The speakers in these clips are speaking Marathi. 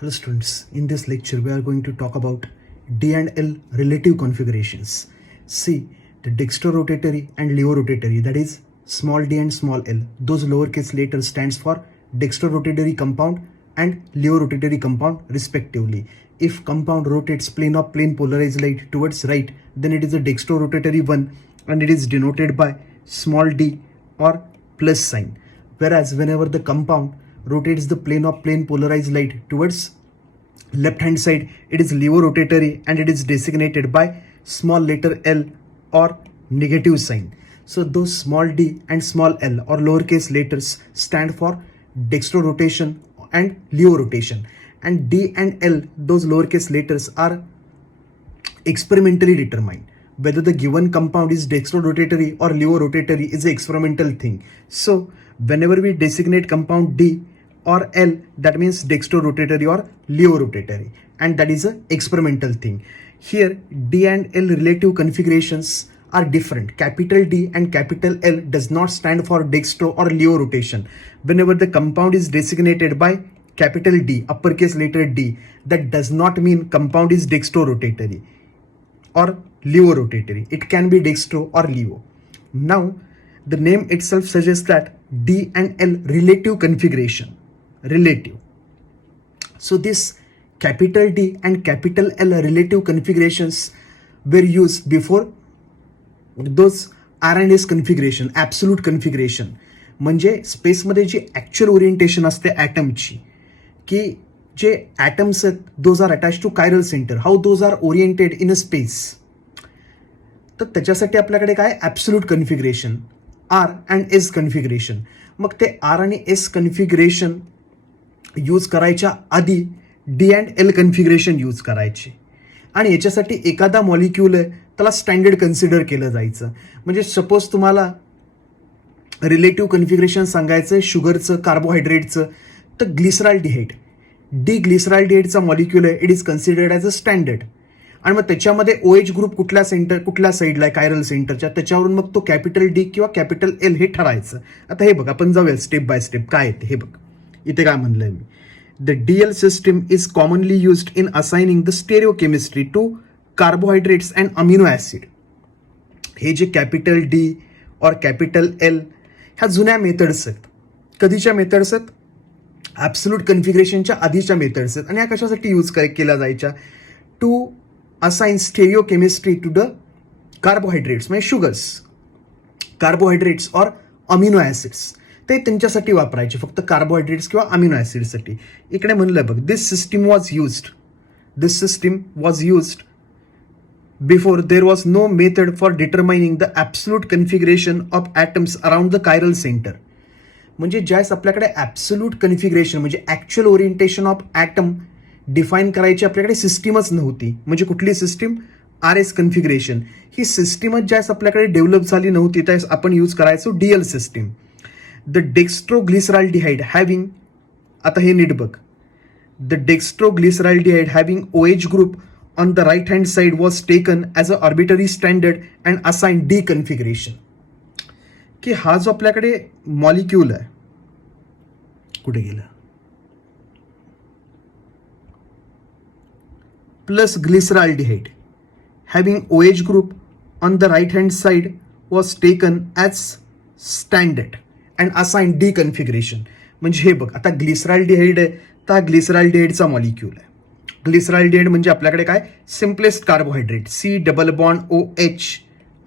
Hello students, in this lecture we are going to talk about D and L relative configurations. See, the dextrorotatory and levorotatory, that is small d and small l, those lowercase letters stands for dextrorotatory compound and levorotatory compound respectively. If compound rotates plane of plane polarized light towards right, then it is a dextrorotatory one and it is denoted by small d or plus sign. Whereas whenever the compound rotates the plane of plane polarized light towards left hand side, it is levorotatory and it is designated by small letter L or negative sign. So those small d and small l or lowercase letters stand for dextrorotation and levorotation, and d and l, those lowercase letters, are experimentally determined. Whether the given compound is dextrorotatory or levorotatory is an experimental thing. So whenever we designate compound D or L, that means dextrorotatory or levorotatory, and that is an experimental thing. Here D and L relative configurations are different. Capital D and capital L does not stand for dextro or levorotation. Whenever the compound is designated by capital D, uppercase letter D, that does not mean compound is dextrorotatory or levorotatory. It can be dextro or levo. Now the name itself suggests that D and L relative configuration. Relative. So this capital D and capital L relative configurations were used before those R and S configuration, absolute configuration. म्हणजे स्पेसमध्ये जी ॲक्च्युअल ओरिएंटेशन असते ॲटमची, की जे ॲटम्स आहेत those are attach to chiral centre, how those are oriented in a space. तर त्याच्यासाठी आपल्याकडे काय absolute configuration, R and S configuration. मग ते आर आणि एस कन्फिगरेशन यूज करायच्या आधी D and L configuration use करायचे, आणि याच्यासाठी एखादा मॉलिक्यूल आहे त्याला स्टँडर्ड कन्सिडर केलं जायचं. म्हणजे सपोज तुम्हाला रिलेटिव्ह कन्फिगरेशन सांगायचं आहे शुगरचं, कार्बोहायड्रेटचं, तर ग्लिसरॉल्डिहाइड, डी ग्लिसरॉल्डिहाइडचा मॉलिक्यूल आहे, it is considered as a standard. आणि मग त्याच्यामध्ये OH ग्रुप कुठल्या साईडला आहे कायरल सेंटरच्या, त्याच्यावरून मग तो कॅपिटल डी किंवा कॅपिटल एल हे ठरायचं. आता हे बघ, आपण जाऊया स्टेप बाय स्टेप काय येते हे बघ. इथे काय म्हणलंय मी, the DL system is commonly used in assigning the stereochemistry to carbohydrates and amino acid. हे जे कॅपिटल डी और कॅपिटल एल ह्या जुन्या मेथड्स आहेत. कधीच्या मेथड्स आहेत? ॲब्सोल्यूट कन्फिगरेशनच्या आधीच्या मेथड्स आहेत. आणि ह्या कशासाठी यूज केल्या जायच्या? To assign stereochemistry to the carbohydrates, म्हणजे शुगर्स, कार्बोहायड्रेट्स और अमिनो ॲसिड्स. ते त्यांच्यासाठी वापरायचे, फक्त कार्बोहायड्रेट्स किंवा अमिनो ॲसिडसाठी. इकडे म्हणलं बघ, this system was used before there was no method for determining the absolute configuration of atoms around the chiral center. म्हणजे ज्यावेळेस आपल्याकडे ॲब्सोल्यूट कन्फिगरेशन म्हणजे actual orientation of atom define करायची आपल्याकडे सिस्टीमच नव्हती. म्हणजे कुठली सिस्टीम? RS configuration. ही सिस्टीमच ज्यावेळेस आपल्याकडे डेव्हलप झाली नव्हती त्यावेळेस आपण यूज करायचो DL सिस्टीम. द डेक्स्ट्रोग्लिसरॉल्डिहाइड हॅव्हिंग, आता हे नीट बघ, the dextroglyceraldehyde having OH group on the right hand side was taken as a arbitrary standard and assigned D configuration. की हा जो आपल्याकडे मॉलिक्यूल आहे, कुठे गेला, plus glyceraldehyde having OH group on the right hand side was taken as standard and assigned D configuration. म्हणजे हे बघ, आता ग्लिसरॉल्डिहाइड आहे तर ग्लिसरॉल्डिहाइडचा मॉलिक्यूल आहे. ग्लिसरॉल्डिहाइड म्हणजे आपल्याकडे काय, simplest carbohydrate, C double bond OH,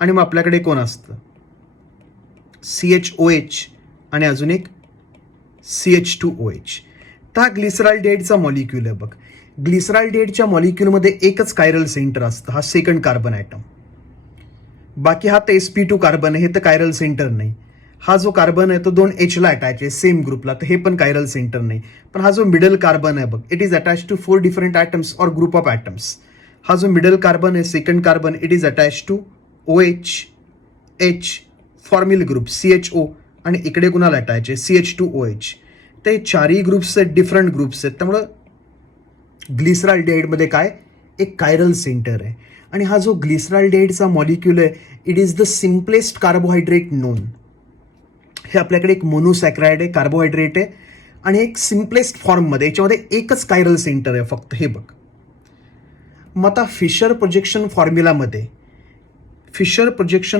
आणि मग आपल्याकडे कोण असतं, CHOH आणि अजून एक CH2OH. तर हा ग्लिसरॉल्डिहाइडचा मॉलिक्यूल आहे बघ. ग्लिसरॉल्डिहाइडच्या मॉलिक्यूलमध्ये एकच कायरल सेंटर असतं, हा सेकंड कार्बन ॲटम. बाकी हा तर sp2 कार्बन आहे, हे तर कायरल सेंटर नाही. हा जो कार्बन आहे तो 2H ला अटॅच आहे सेम ग्रुपला, तर हे पण कायरल सेंटर नाही. पण हा जो मिडल कार्बन आहे बघ, it is attach to 4 different atoms और ग्रुप ऑफ ॲटम्स. हा जो मिडल कार्बन आहे, second carbon, it is attach to OH, H, formyl group CHO, आणि इकडे कुणाला अटॅच आहे, CH2OH. तर हे चारही ग्रुप्स आहेत, डिफरंट ग्रुप्स आहेत. त्यामुळं ग्लिसरॉल्डिहाइडमध्ये काय, एक कायरल सेंटर आहे. आणि हा जो ग्लिसरॉल्डिहाइडचा मॉलिक्यूल आहे, it is the simplest carbohydrate non. हे आपल्याकडे एक मोनोसॅक्राइड आहे, कार्बोहायड्रेट आहे, आणि एक सिम्पलेस्ट फॉर्ममध्ये याच्यामध्ये एकच कायरल सेंटर आहे फक्त, हे बघ. मग आता फिशर प्रोजेक्शन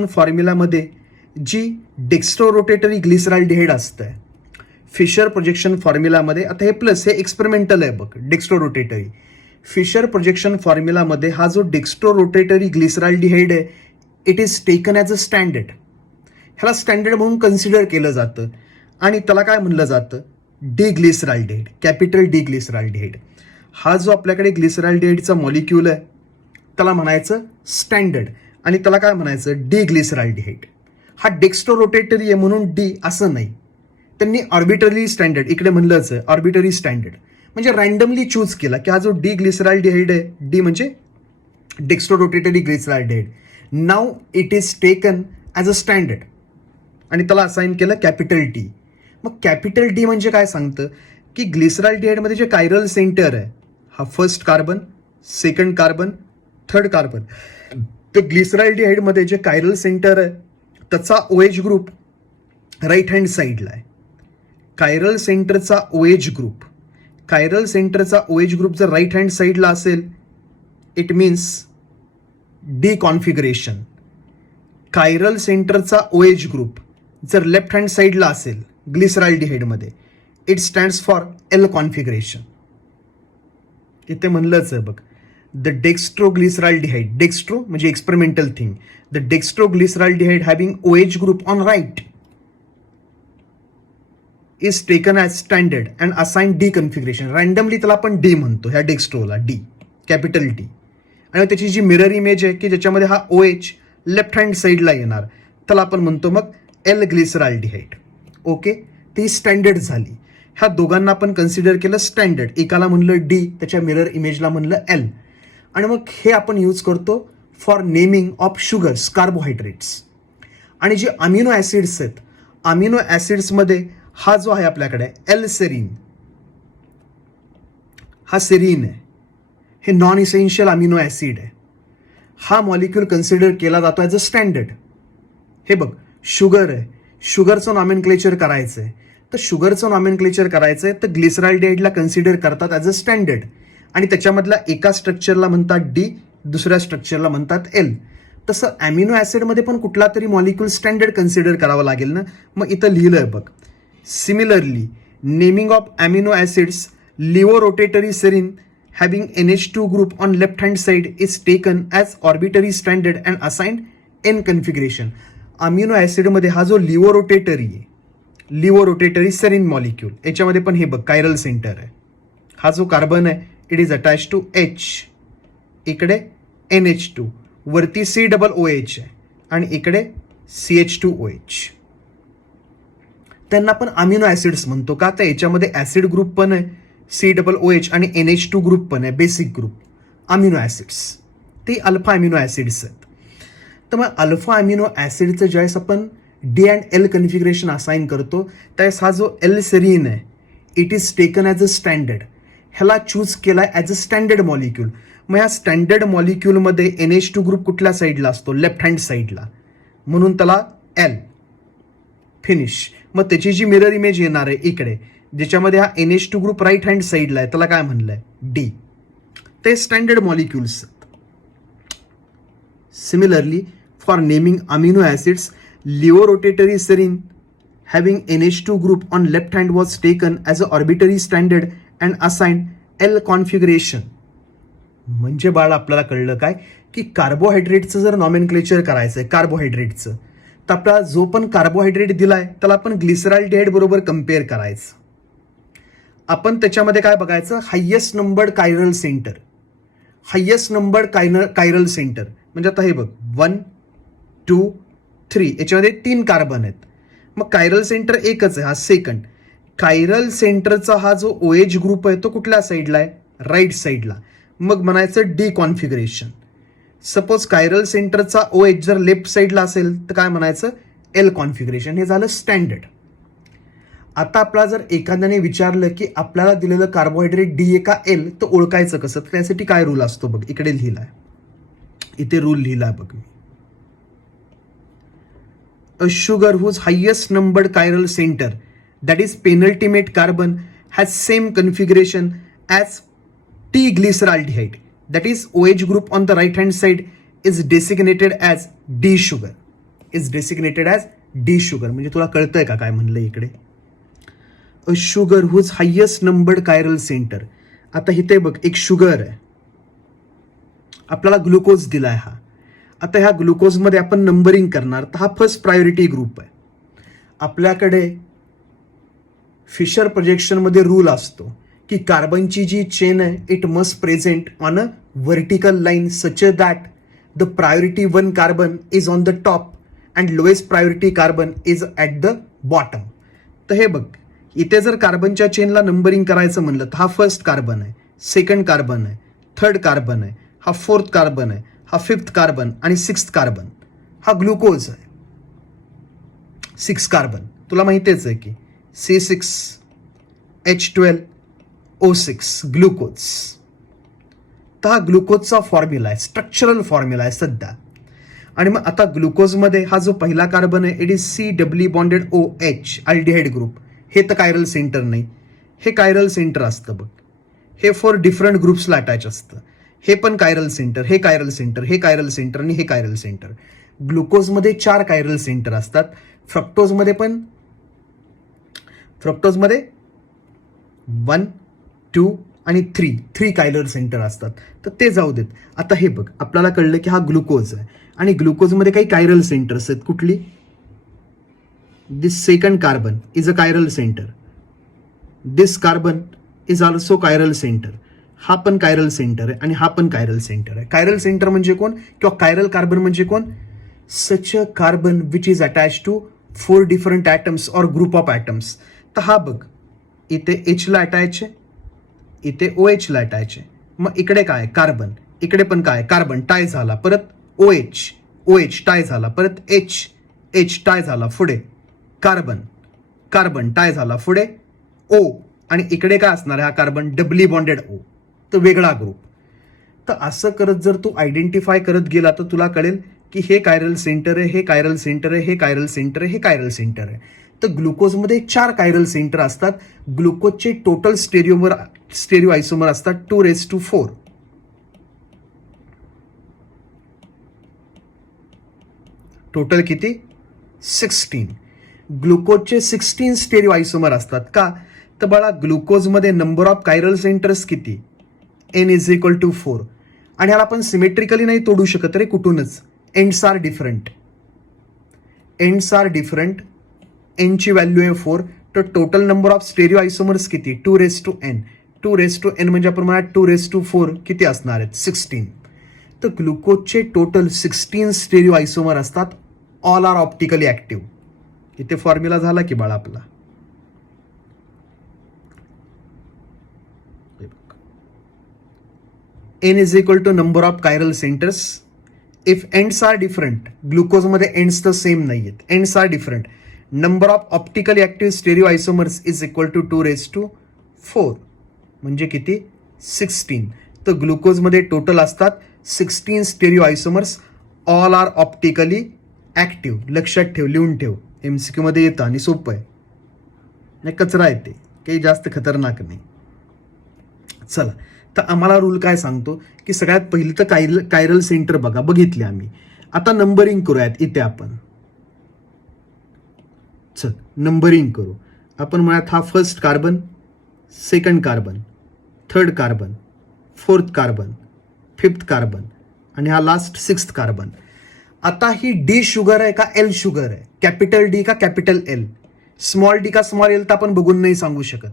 फॉर्म्युलामध्ये जी डेक्स्ट्रोरोटेटरी ग्लिसरॉल्डिहाइड असतं, फिशर प्रोजेक्शन फॉर्म्युलामध्ये, आता हे प्लस हे एक्सपेरिमेंटल आहे बघ, डेक्स्ट्रोरोटेटरी. फिशर प्रोजेक्शन फॉर्म्युलामध्ये हा जो डेक्स्ट्रोरोटेटरी ग्लिसरॉल्डिहाइड आहे, it is taken as a standard. ह्याला स्टँडर्ड म्हणून कन्सिडर केलं जातं आणि त्याला काय म्हणलं जातं, डिग्लिसरॉल्डिहाइड, कॅपिटल डिग्लिसरॉल्डिहाइड. हा जो आपल्याकडे ग्लिसरॉल्डिहाइडचा मॉलिक्यूल आहे त्याला म्हणायचं स्टँडर्ड आणि त्याला काय म्हणायचं, डिग्लिसरॉल्डिहाइड. हा डेक्स्ट्रोरोटेटरी आहे म्हणून डी असं नाही, त्यांनी ऑर्बिटरी स्टँडर्ड इकडे म्हणलंच आहे, ऑर्बिटरी स्टँडर्ड म्हणजे रँडमली चूज केला की हा जो डिग्लिसरॉल्डिहाइड आहे, डी म्हणजे डेक्स्ट्रोरोटेटरी ग्लिसरॉल्डिहाइड, नाव it is taken as a standard आणि त्याला असाइन केलं कॅपिटल डी. मग कॅपिटल डी म्हणजे काय सांगतं की ग्लिसरॉल्डिहाइडमध्ये जे कायरल सेंटर आहे, हा first carbon, second carbon, third carbon, तर ग्लिसरॉल्डिहाइडमध्ये जे कायरल सेंटर आहे त्याचा OH ग्रुप राईट हँड साईडला आहे. कायरल सेंटरचा OH ग्रुप जर राईट हँड साईडला असेल, it means D configuration. Chiral सेंटरचा OH ग्रुप जर लेफ्ट हँड साईडला असेल ग्लिसरॉल्डिहाइडमध्ये, it stands for L configuration. इथे म्हणलंच आहे बघ, द डेक्स्ट्रोग्लिसरॉल्डिहाइड, डेक्स्ट्रो म्हणजे experimental thing, the dextroglyceraldehyde having OH group on right is taken as standard and assign D configuration. Randomly त्याला आपण डी म्हणतो, ह्या डेक्स्ट्रोला डी, कॅपिटल डी. आणि त्याची जी मिरर इमेज आहे की ज्याच्यामध्ये हा OH लेफ्ट हँड साईडला येणार, त्याला आपण म्हणतो मग एल ग्लिसरॉल्डिहाइड. ओके, ती स्टँडर्ड झाली. ह्या दोघांना आपण कन्सिडर केलं स्टँडर्ड, एकाला म्हणलं डी, त्याच्या मिरर इमेजला म्हणलं एल. आणि मग हे आपण यूज करतो for naming of sugars, carbohydrates. आणि जे अमिनो ॲसिड्स आहेत, अमिनो ॲसिड्समध्ये हा जो आहे आपल्याकडे एल सेरीन, हा सेरीन आहे, हे नॉन इसेन्शियल अमिनो ॲसिड आहे. हा मॉलिक्यूल कन्सिडर केला जातो ॲज अ स्टँडर्ड. हे बघ, शुगर आहे, शुगरचं नॉमेनक्लेचर करायचं आहे, तर शुगरचं नॉमेनक्लेचर करायचं आहे तर ग्लिसरॉल्डिहाइडला कन्सिडर करतात ॲज अ स्टँडर्ड आणि त्याच्यामधल्या एका स्ट्रक्चरला म्हणतात डी, दुसऱ्या स्ट्रक्चरला म्हणतात एल. तसं ॲमिनो ॲसिडमध्ये पण कुठला तरी मॉलिक्यूल स्टँडर्ड कन्सिडर करावा लागेल ना. मग इथं लिहिलं आहे बघ, similarly naming of amino acids, levorotatory serine having NH2 group on left hand side is taken as arbitrary standard and assigned N configuration. Amino ॲसिडमध्ये हा जो लिओरोटेटरी सेरीन मॉलिक्यूल, याच्यामध्ये पण हे बघ कायरल सेंटर आहे. हा जो कार्बन आहे it is attach to H, इकडे NH2, वरती COOH आहे आणि इकडे CH2OH. त्यांना पण अमिनो ॲसिड्स म्हणतो का, तर याच्यामध्ये ॲसिड ग्रुप पण आहे, COOH आणि NH2 ग्रुप पण आहे, बेसिक ग्रुप अमिनो ॲसिड्स, ते अल्फा अमिनो ॲसिड्स आहेत. तर मग अल्फा अमिनो ॲसिडचं ज्यावेळेस आपण D and L configuration assign करतो त्यावेळेस हा जो एल सेरीन आहे it is taken as a standard, ह्याला चूज केला ॲज अ स्टँडर्ड मॉलिक्यूल. मग या स्टँडर्ड मॉलिक्यूलमध्ये NH2 ग्रुप कुठल्या साईडला असतो, लेफ्ट हँड साईडला, म्हणून त्याला एल फिनिश. मग त्याची जी मिरर इमेज येणार आहे इकडे, ज्याच्यामध्ये हा NH2 ग्रुप राईट हँड साईडला आहे, त्याला काय म्हणलंय डी. ते standard molecules. Similarly for naming amino acids, levorotatory serine having NH2 group on left hand was taken as a arbitrary standard and assigned L configuration. म्हणजे बाळ आपल्याला कळलं काय की कार्बोहायड्रेटचं जर नॉमेनक्लेचर करायचं आहे कार्बोहायड्रेटचं, तर आपला जो पण कार्बोहायड्रेट दिलाय त्याला आपण ग्लिसरॉल्डिहाइड बरोबर कम्पेअर करायचं. आपण त्याच्यामध्ये काय बघायचं, highest numbered chiral centre, highest numbered chiral center म्हणजे आता हे बघ 1, 2, 3, याच्यामध्ये 3 कार्बन आहेत. मग कायरल सेंटर एकच आहे, हा सेकंड. कायरल सेंटरचा हा जो OH ग्रुप आहे तो कुठल्या साईडला आहे, राईट साईडला, मग म्हणायचं डी कॉन्फिगरेशन. सपोज कायरल सेंटरचा OH जर लेफ्ट साईडला असेल तर काय म्हणायचं, एल कॉन्फिगरेशन. हे झालं स्टँडर्ड. आता आपल्याला जर एखाद्याने विचारलं की आपल्याला दिलेलं कार्बोहायड्रेट डी आहे का एल, तर ओळखायचं कसं, तर त्यासाठी काय रूल असतो बघ, इकडे लिहिलाय, इथे रूल लिहिलाय बघ मी. A sugar whose highest numbered chiral centre that is penultimate carbon has same configuration as T-glyceraldehyde. That is, OH group on the right hand side is designated as D sugar. Is designated as D sugar. म्हणजे तुला कळतंय का काय म्हणलं इकडे? A sugar whose highest numbered chiral centre. आता इथे बघ एक शुगर आहे, आपल्याला ग्लुकोज दिलाय हा. आता ह्या ग्लुकोजमध्ये आपण नंबरिंग करणार, तर हा फर्स्ट प्रायोरिटी ग्रुप आहे. आपल्याकडे फिशर प्रोजेक्शनमध्ये रूल असतो की कार्बनची जी चेन आहे it must present on a vertical line such that the priority 1 carbon is on the top and lowest priority carbon is at the bottom. तर हे बघ, इथे जर कार्बनच्या चेनला नंबरिंग करायचं म्हणलं तर हा फर्स्ट कार्बन आहे, सेकंड कार्बन आहे, थर्ड कार्बन आहे, हा फोर्थ कार्बन आहे, हा फिफ्थ कार्बन आणि सिक्स्थ कार्बन. हा ग्लुकोज आहे, 6 कार्बन. तुला माहितीच आहे की C6H12O6 ग्लुकोज. तर हा ग्लुकोजचा फॉर्म्युला आहे, स्ट्रक्चरल फॉर्म्युला आहे सध्या. आणि मग आता ग्लुकोजमध्ये हा जो पहिला कार्बन आहे it is COOH aldehyde group. हे तर कायरल सेंटर नाही, हे कायरल सेंटर असतं बघ. हे 4 डिफरंट ग्रुप्सला अटॅच असतं. हे पण कायरल सेंटर, हे कायरल सेंटर, हे कायरल सेंटर आणि हे कायरल सेंटर. ग्लुकोजमध्ये 4 कायरल सेंटर असतात. फ्रक्टोजमध्ये 1, 2 आणि 3 कायरल सेंटर असतात. तर ते जाऊ देत. आता हे बघ, आपल्याला कळलं की हा ग्लुकोज आहे आणि ग्लुकोजमध्ये काही कायरल सेंटर्स आहेत. कुठली? This second carbon is a chiral center. This carbon is also chiral center. हा पण कायरल सेंटर आहे आणि हा पण कायरल सेंटर आहे. कायरल सेंटर म्हणजे कोण किंवा कायरल कार्बन म्हणजे कोण? Such a carbon which is attach to 4 different atoms और ग्रुप ऑफ ॲटम्स. तर हा बघ, इथे Hला अटॅच आहे, इथे OH ला अटॅच आहे. मग इकडे काय? कार्बन. इकडे पण काय? कार्बन टाय झाला, परत OH टाय झाला, परत H टाय झाला, पुढे कार्बन टाय झाला, पुढे O आणि इकडे काय असणार आहे? हा कार्बन डबली बॉन्डेड O. तर वेगळा ग्रुप. तर असं करत जर तू आयडेंटिफाय करत गेला तर तुला कळेल की हे कायरल सेंटर आहे, हे कायरल सेंटर आहे, हे कायरल सेंटर आहे, हे कायरल सेंटर आहे. तर ग्लुकोजमध्ये 4 कायरल सेंटर असतात. ग्लुकोजचे टोटल स्टेरिओ आयसोमर असतात 2⁴. टोटल किती? 16. ग्लुकोजचे 16 स्टेरिओ आयसोमर असतात. का? तर बाळा, ग्लुकोजमध्ये नंबर ऑफ कायरल सेंटर्स किती? N = 4. आणि ह्याला आपण सिमेट्रिकली नाही तोडू शकत रे कुठूनच. Ends are different. Nची व्हॅल्यू आहे 4. तर total number of stereo isomers किती? 2⁻n. 2⁻n म्हणजे आपण म्हणा 2⁴ किती असणार आहेत? 16. तर ग्लुकोजचे टोटल 16 स्टेरिओ आयसोमर असतात. All are optically active. इथे फॉर्म्युला झाला की बाळा आपला. N = number of chiral centers. If ends are different, ग्लुकोजमध्ये ends तर सेम नाही आहेत, ends are different. Number of optically active stereoisomers is equal to 2⁴. म्हणजे किती? 16. तर ग्लुकोजमध्ये टोटल असतात 16 stereoisomers. All are optically active. लक्षात ठेव, लिहून ठेव. MCQ मध्ये येतं आणि सोपं आहे, नाही कचरा येते, काही जास्त खतरनाक नाही. चला, तर आम्हाला रूल काय सांगतो की सगळ्यात पहिली तर कायरल सेंटर बघितले आम्ही. आता नंबरिंग करूयात. इथे आपण चल नंबरिंग करू. आपण म्हणूयात हा first carbon, second carbon, third carbon, fourth carbon, fifth carbon आणि हा लास्ट 6th कार्बन. आता ही D शुगर आहे का L शुगर आहे? कॅपिटल D का कॅपिटल L? स्मॉल D का स्मॉल L तर आपण बघून नाही सांगू शकत,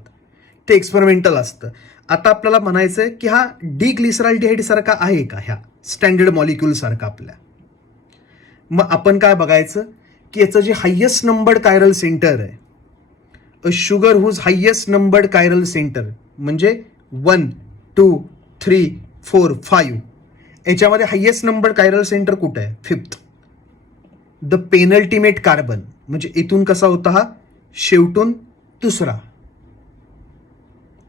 ते एक्सपेरिमेंटल असतं. आता आपल्याला म्हणायचंय की हा डिग्लिसरॉल्डिहाइड सारखा आहे का ह्या स्टँडर्ड मॉलिक्यूल सारखा आपल्या. मग आपण काय बघायचं की याचं जे हायेस्ट नंबर्ड कायरल सेंटर आहे, a sugar whose highest numbered chiral center म्हणजे 1, 2, 3, 4, 5. याच्यामध्ये हायेस्ट नंबर्ड कायरल सेंटर कुठं आहे? 5th. द पेनल्टिमेट कार्बन म्हणजे इथून कसा होता हा? शेवटून दुसरा,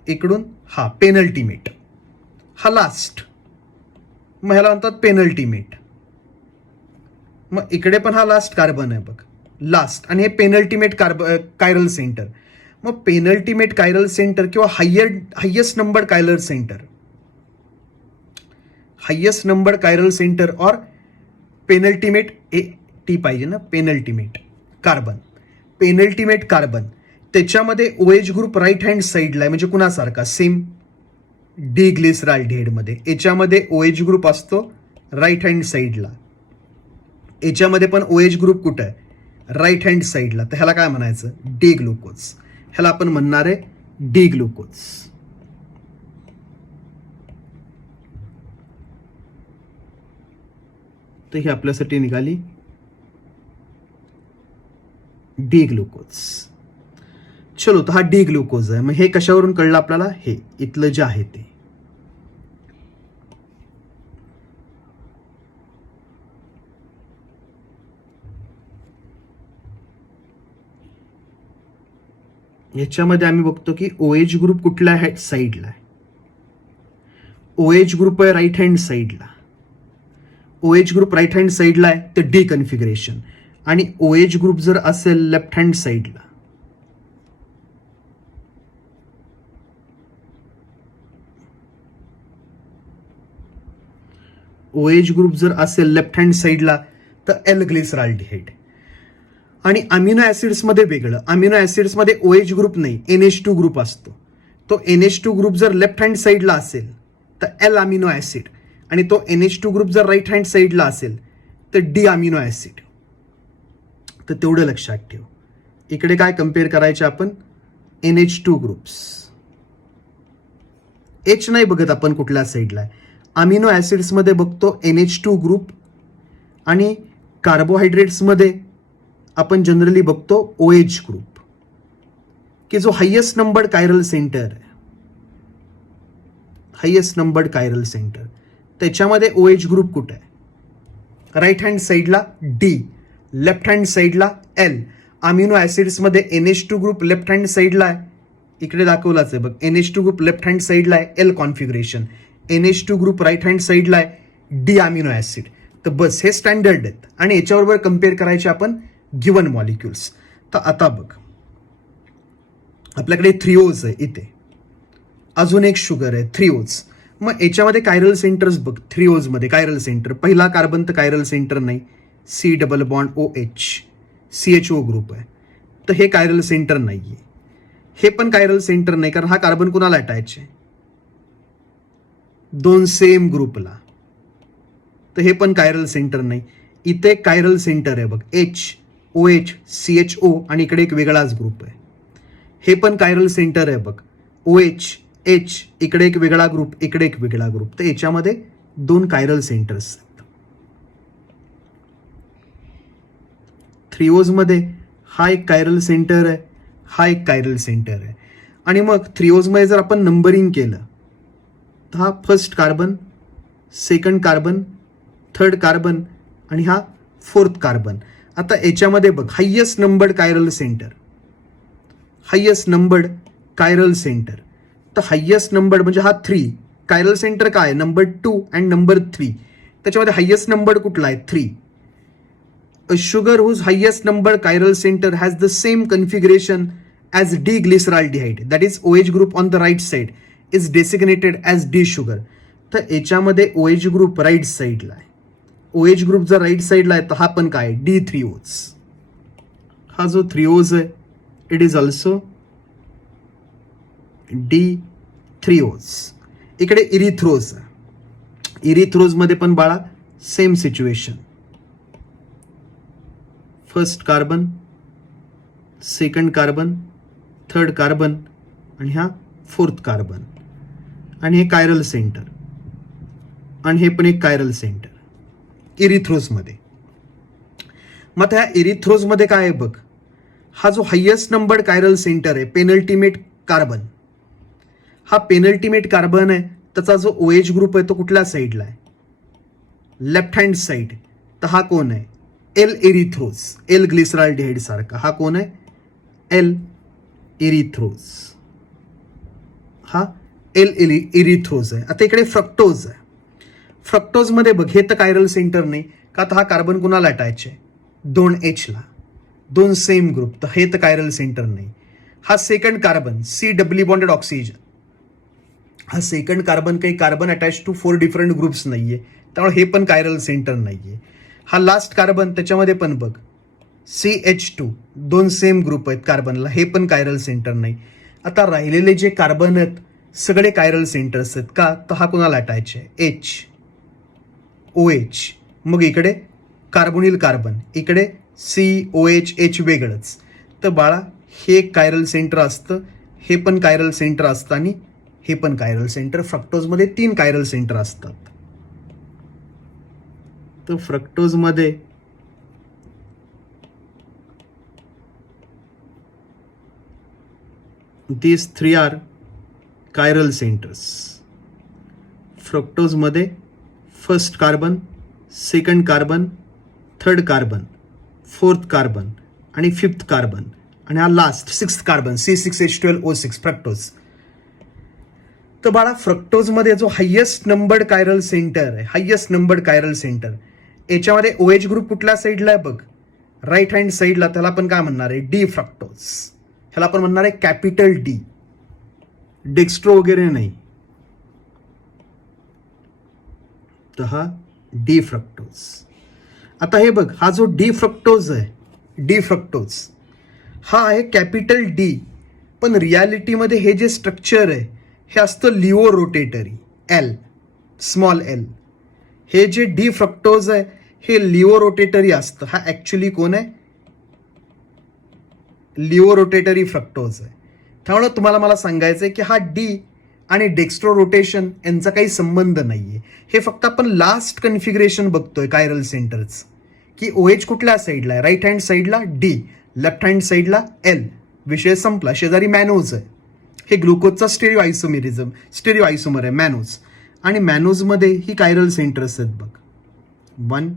इकडून हा पेनल्टिमेट, हा लास्ट. मग ह्याला म्हणतात पेनल्टिमेट. मग इकडे पण हा लास्ट कार्बन आहे बघ, लास्ट. आणि हे पेनल्टिमेट कायरल सेंटर. मग पेनल्टिमेट कायरल सेंटर किंवा highest numbered chiral centre, highest numbered chiral centre और पेनल्टिमेट टी पाहिजे ना, पेनल्टिमेट कार्बन त्याच्यामध्ये OH ग्रुप राईट हँड साईडला आहे, म्हणजे कुणासारखा, सेम डी ग्लिसरॉल्डिहाइडमध्ये याच्यामध्ये OH ग्रुप असतो राईट हँड साईडला, याच्यामध्ये पण OH ग्रुप कुठं आहे, राईट हँड साईडला. तर ह्याला काय म्हणायचं, डी ग्लुकोज. ह्याला आपण म्हणणार आहे डी ग्लुकोज. तर ही आपल्यासाठी निघाली डी ग्लुकोज. चलो, तर हा डी ग्लुकोज आहे. मग हे कशावरून कळलं आपल्याला, हे इथलं जे आहे ते. याच्यामध्ये आम्ही बघतो की OH ग्रुप कुठल्या साईडला आहे, OH ग्रुप आहे राईट हँड साईडला. OH ग्रुप राईट हँड साईडला आहे तर डी कन्फिगरेशन, आणि OH ग्रुप जर असेल लेफ्ट हँड साईडला, OH ग्रुप जर असेल लेफ्ट हँड साईडला तर एल ग्लिसरॉल्डिहाइड. आणि अमिनो ऍसिड्समध्ये वेगळं, अमिनो ऍसिड्समध्ये OH ग्रुप नाही, NH2 ग्रुप असतो. तो NH2 ग्रुप जर लेफ्ट हँड साईडला असेल तर एल अमिनो ऍसिड, आणि तो NH2 ग्रुप जर राईट हँड साईडला असेल तर डी अमिनो ऍसिड. तर तेवढं लक्षात ठेव. इकडे काय कम्पेअर करायचे आपण, NH2 ग्रुप्स. H नाही बघत आपण कुठल्या साईडला आहे. अमिनो ऍसिड्समध्ये बघतो NH2 ग्रुप, आणि कार्बोहायड्रेट्समध्ये आपण जनरली बघतो OH ग्रुप, की जो हायेस्ट नंबर्ड कायरल सेंटर आहे, हायेस्ट नंबर्ड कायरल सेंटर, त्याच्यामध्ये OH ग्रुप कुठे आहे, राईट हँड साईडला डी, लेफ्ट हँड साईडला एल. अमिनो ऍसिड्समध्ये NH2 ग्रुप लेफ्ट हँड साईडला आहे, इकडे दाखवलाच आहे बघ, NH2 ग्रुप लेफ्ट हँड साईडला आहे L configuration, NH2 group right hand साईडला आहे डी अमिनो ऍसिड. तर बस हे स्टँडर्ड आहेत, आणि याच्याबरोबर कम्पेअर करायचे आपण गिवन मॉलिक्युल्स. तर आता बघ, आपल्याकडे थ्रिओज आहे इथे, अजून एक शुगर आहे थ्रिओज. मग याच्यामध्ये कायरल सेंटर्स बघ, थ्रिओजमध्ये कायरल सेंटर, पहिला कार्बन तर कायरल सेंटर नाही, C double bond OH, CHO group आहे, तर हे कायरल सेंटर नाहीये. हे पण कायरल सेंटर नाही, कारण हा कार्बन कुणाला अटॅच आहे, दोन सेम ग्रुपला, तर हे पण कायरल सेंटर नाही. इथे कायरल सेंटर आहे बघ, OH, CHO, आणि इकडे एक वेगळाच ग्रुप आहे. हे पण कायरल सेंटर आहे बघ, OH, H, इकडे एक वेगळा ग्रुप, इकडे एक वेगळा ग्रुप. तर याच्यामध्ये दोन कायरल सेंटर्स आहेत. थ्रिओजमध्ये हा एक कायरल सेंटर आहे, हा एक कायरल सेंटर आहे. आणि मग थ्रिओजमध्ये जर आपण नंबरिंग केलं तर हा first carbon, second carbon, third carbon, आणि हा फोर्थ कार्बन. आता याच्यामध्ये बघ, highest numbered chiral centre, highest numbered chiral centre. तर हायेस्ट नंबर्ड म्हणजे हा 3 कायरल सेंटर काय, नंबर 2 अँड नंबर 3. त्याच्यामध्ये हायेस्ट नंबर्ड कुठला आहे, 3. A sugar whose highest number chiral center has the same configuration as D-glyceraldehyde, that is OH group on the right side, is designated as D sugar. तर याच्यामध्ये OH ग्रुप राईट साईडला आहे, OH ग्रुप जर राईट साईडला आहे तर हा पण काय, डी थ्रिओज. हा जो थ्रिओज आहे इट इज ऑल्सो डी थ्रिओज. इकडे इरिथ्रोज आहे, इरिथ्रोजमध्ये पण बाळा same situation, first carbon, second carbon, third carbon, आणि हा फोर्थ कार्बन, आणि हे कायरल सेंटर, आणि हे पण एक कायरल सेंटर इरिथ्रोजमध्ये. मग ह्या इरिथ्रोजमध्ये काय आहे बघ, हा जो हायेस्ट नंबर्ड कायरल सेंटर आहे पेनल्टिमेट कार्बन, हा पेनल्टिमेट कार्बन आहे, त्याचा जो OH ग्रुप आहे तो कुठल्या साईडला आहे, लेफ्ट हँड साईड. तर हा कोण आहे, एल इरिथ्रोज, एल ग्लिसरॉल्डिहाइड सारखा. हा कोण आहे, एल इरिथ्रोज. हा एल इरिथ्रोज आहे. आता इकडे फ्रक्टोज आहे, फ्रक्टोजमध्ये बघ, हे तर कायरल सेंटर नाही का, तर हा कार्बन कुणाला अटॅच आहे, 2H ला, दोन सेम ग्रुप, तर हे तर कायरल सेंटर नाही. हा second carbon C doubly bonded oxygen, हा सेकंड कार्बन काही carbon attach to 4 different groups नाहीये, त्यामुळे हे पण कायरल सेंटर नाहीये. हा लास्ट कार्बन त्याच्यामध्ये पण बघ CH2 2 सेम ग्रुप आहेत कार्बनला, हे पण कायरल सेंटर नाही. आता राहिलेले जे कार्बन आहेत सगळे कायरल सेंटर्स आहेत का, तर हा कोणाला अटॅच आहे, OH. मग इकडे कार्बोनिल कार्बन, इकडे COH वेगळंच. तर बाळा हे कायरल सेंटर असतं, हे पण कायरल सेंटर असतं आणि हे पण कायरल सेंटर. फ्रक्टोजमध्ये 3 कायरल सेंटर असतात. तर फ्रक्टोजमध्ये these 3 are chiral centers. फ्रक्टोजमध्ये first carbon, second carbon, third carbon, fourth carbon आणि फिफ्थ कार्बन आणि हा last 6th carbon C6H12O6 fructose. तर बाळा फ्रक्टोजमध्ये जो हायेस्ट नंबर्ड कायरल सेंटर आहे, हायेस्ट नंबर्ड कायरल सेंटर, याच्यामध्ये OH ग्रुप कुठल्या साईडला आहे बघ, राईट हँड साईडला. त्याला आपण काय म्हणणार आहे, डी फ्रक्टोज. ह्याला आपण म्हणणार आहे कॅपिटल डी, डेक्स्ट्रो वगैरे नाही. तर हा डी फ्रक्टोज. आता हे बघ, हा जो डी फ्रक्टोज आहे, डी फ्रक्टोज हा आहे कॅपिटल डी, पण रियालिटीमध्ये हे जे स्ट्रक्चर आहे हे असतं levorotatory, L, small L. हे जे डी फ्रक्टोज आहे हे लिओ रोटेटरी असतं. हा ऍक्च्युली कोण आहे, लिओ रोटेटरी फ्रक्टोज आहे. त्यामुळे तुम्हाला मला सांगायचं आहे की हा डी आणि डेक्स्ट्रो रोटेशन यांचा काही संबंध नाहीये. हे फक्त आपण लास्ट कन्फिगरेशन बघतोय कायरल सेंटरच, की OH कुठल्या साईडला आहे, राईट हँड साईडला डी, लेफ्ट हँड साईडला एल. विषय संपला. शेजारी मॅनोज आहे, हे ग्लुकोजचा स्टेरिओ आयसोमर आहे मॅनोज. आणि मॅनोजमध्ये ही कायरल सेंटर्स आहेत बघ, 1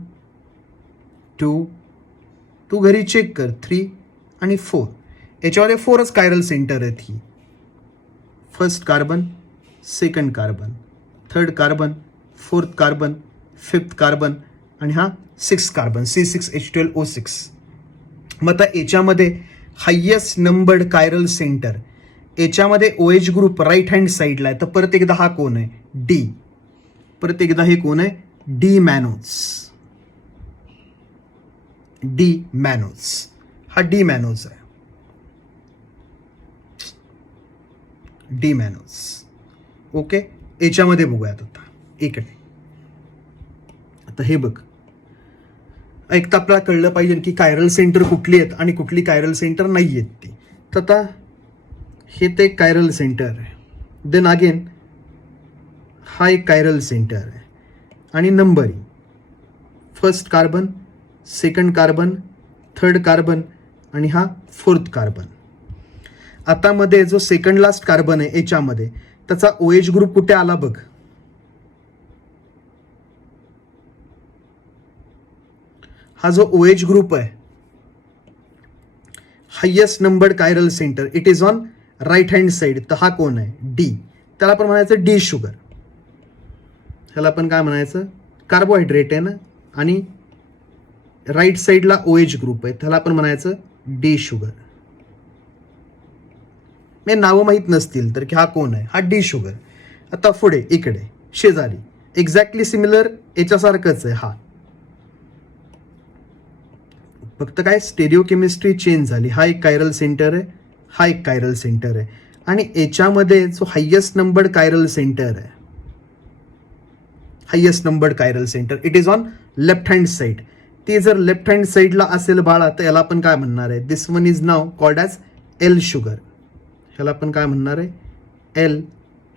2, तू घरी चेक कर, 3 आणि 4. याच्यामध्ये 4च कायरल सेंटर आहेत. ही first carbon, second carbon, third carbon, fourth carbon, fifth carbon आणि हा 6th कार्बन C6H12O6. मग आता याच्यामध्ये हायेस्ट नंबर्ड कायरल सेंटर, याच्यामध्ये OH ग्रुप राईट हँड साईडला आहे. तर परत एकदा हा कोण आहे, डी. परत एकदा हे कोण आहे, डी मॅनोज. डी मॅनोज, हा डी मॅनोज आहे, डी मॅनोज. ओके, याच्यामध्ये बघूयात आता इकडे. आता हे बघ, एक तर आपल्याला कळलं पाहिजे की कायरल सेंटर कुठली आहेत आणि कुठली कायरल सेंटर नाही आहेत ती. तर आता हे ते कायरल सेंटर आहे. देन अगेन हा एक कायरल सेंटर आहे आणि numbering, first carbon, second carbon, third carbon आणि हा फोर्थ कार्बन. आता मध्ये जो सेकंड लास्ट कार्बन आहे याच्यामध्ये त्याचा OH ग्रुप कुठे आला बघ, हा जो OH ग्रुप आहे highest numbered chiral centre, it is on right hand side. तर हा कोण आहे, डी. त्याला आपण म्हणायचं डी शुगर. ह्याला आपण काय म्हणायचं, कार्बोहायड्रेट आहे ना, आणि राईट साईडला OH ग्रुप आहे, त्याला आपण म्हणायचं डी शुगर. मी नावं माहीत नसतील तर की हा कोण आहे, हा डी शुगर. आता पुढे इकडे शेजारी एक्झॅक्टली सिमिलर याच्यासारखंच आहे हा, फक्त काय स्टेरिओ केमिस्ट्री चेंज झाली. हा एक कायरल सेंटर आहे, हा एक कायरल सेंटर आहे. आणि याच्यामध्ये जो हायेस्ट नंबर्ड कायरल सेंटर आहे, highest numbered chiral centre, it is on left hand side. ते जर लेफ्ट हँड साईडला असेल बाळा तर याला आपण काय म्हणणार आहे, this one is now called as L sugar. ह्याला आपण काय म्हणणार आहे, एल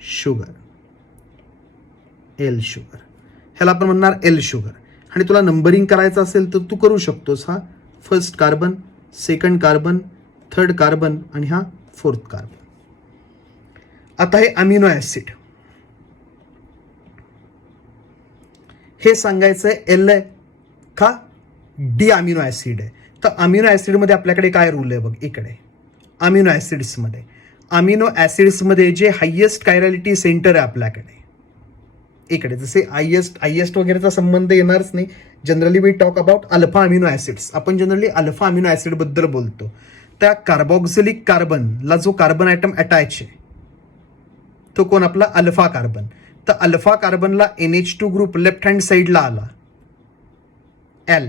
शुगर, एल शुगर. ह्याला आपण म्हणणार एल शुगर. आणि तुला नंबरिंग करायचं असेल तर तू करू शकतोस. हा first carbon, second carbon, third carbon आणि हा फोर्थ कार्बन. आता हे अमिनो ऍसिड, हे सांगायचं आहे एल आहे का डी अमिनो ऍसिड आहे. तर अमिनो ऍसिडमध्ये आपल्याकडे काय रूल आहे बघ इकडे, अमिनो ऍसिड्समध्ये, अमिनो ऍसिड्समध्ये जे हायेस्ट कायरॅलिटी सेंटर आहे आपल्याकडे इकडे, जसे हायेस्ट वगैरेचा संबंध येणारच नाही. Generally we talk about alpha amino acids. आपण जनरली अल्फा अमिनो ऍसिड बद्दल बोलतो. त्या कार्बॉक्सिलिक कार्बनला जो कार्बन ॲटम अटॅच आहे तो कोण आपला अल्फा कार्बन. तर अल्फा कार्बनला NH2 ग्रुप लेफ्ट हँड साईडला आला, L.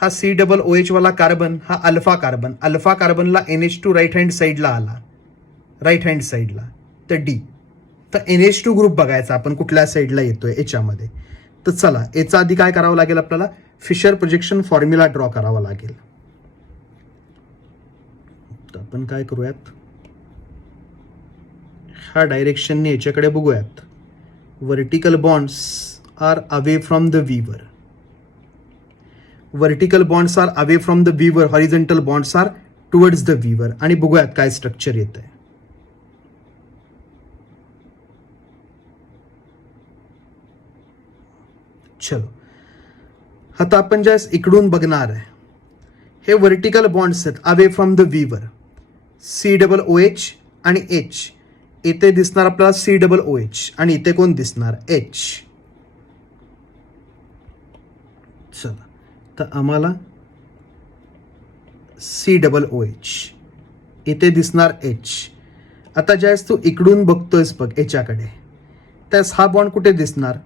हा COOH वाला कार्बन हा अल्फा कार्बन, अल्फा कार्बनला NH2 राईट हँड साईडला आला, राईट हँड साईडला, तर D. तर NH2 ग्रुप बघायचा आपण कुठल्या साईडला येतोय याच्यामध्ये. तर चला याचा आधी काय करावं लागेल, आपल्याला फिशर प्रोजेक्शन फॉर्म्युला ड्रॉ करावा लागेल. तर आपण काय करूयात, ह्या डायरेक्शनने याच्याकडे बघूयात. Vertical bonds are away from the viewer, vertical bonds are away from the viewer, horizontal bonds are towards the viewer. आणि बघूयात काय स्ट्रक्चर येत आहे. चलो आता आपण ज्यास इकडून बघणार आहे, हे वर्टिकल बॉन्ड्स आहेत away from the viewer, COOH आणि H. इथे दिसणार आपल्याला COOH आणि इथे कोण दिसणार, H. चला तर आम्हाला COOH, इथे दिसणार H. आता ज्यावेळेस तू इकडून बघतोयस बघ याच्याकडे, त्यास हा बॉन्ड कुठे दिसणार,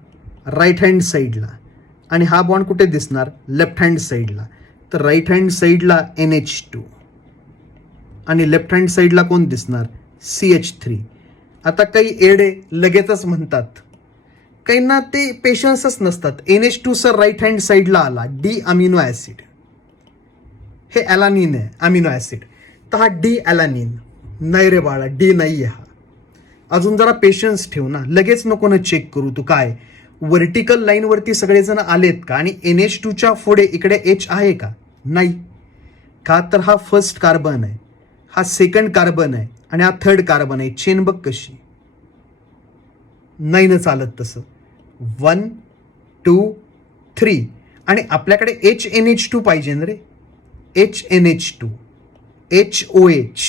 राईट हँड साईडला, आणि हा बॉन्ड कुठे दिसणार, लेफ्ट हँड साईडला. तर राईट हँड साईडला NH2 आणि लेफ्ट हँड साईडला कोण दिसणार, CH3. आता काही एडे लगेचच म्हणतात, काहींना ते पेशन्सच नसतात. NH2 सर राईट हँड साईडला आला, D अमिनो ॲसिड, हे ॲलानिन आहे अमिनो ॲसिड, तर हा D ॲलानिन. नाही रे बाळा, D नाही आहे हा. अजून जरा पेशन्स ठेव ना, लगेच नको ना चेक करू तू. काय वर्टिकल लाईनवरती सगळेजण आलेत का, आणि NH2च्या पुढे इकडे H आहे का, नाही. का तर हा फर्स्ट कार्बन आहे, हा सेकंड कार्बन आहे, आणि हा थर्ड कार्बन आहे. चेन बघ कशी, नाही ना चालत तसं. 1 2 3 आणि आपल्याकडे HNH2 पाहिजे ना रे, HNH2 HOH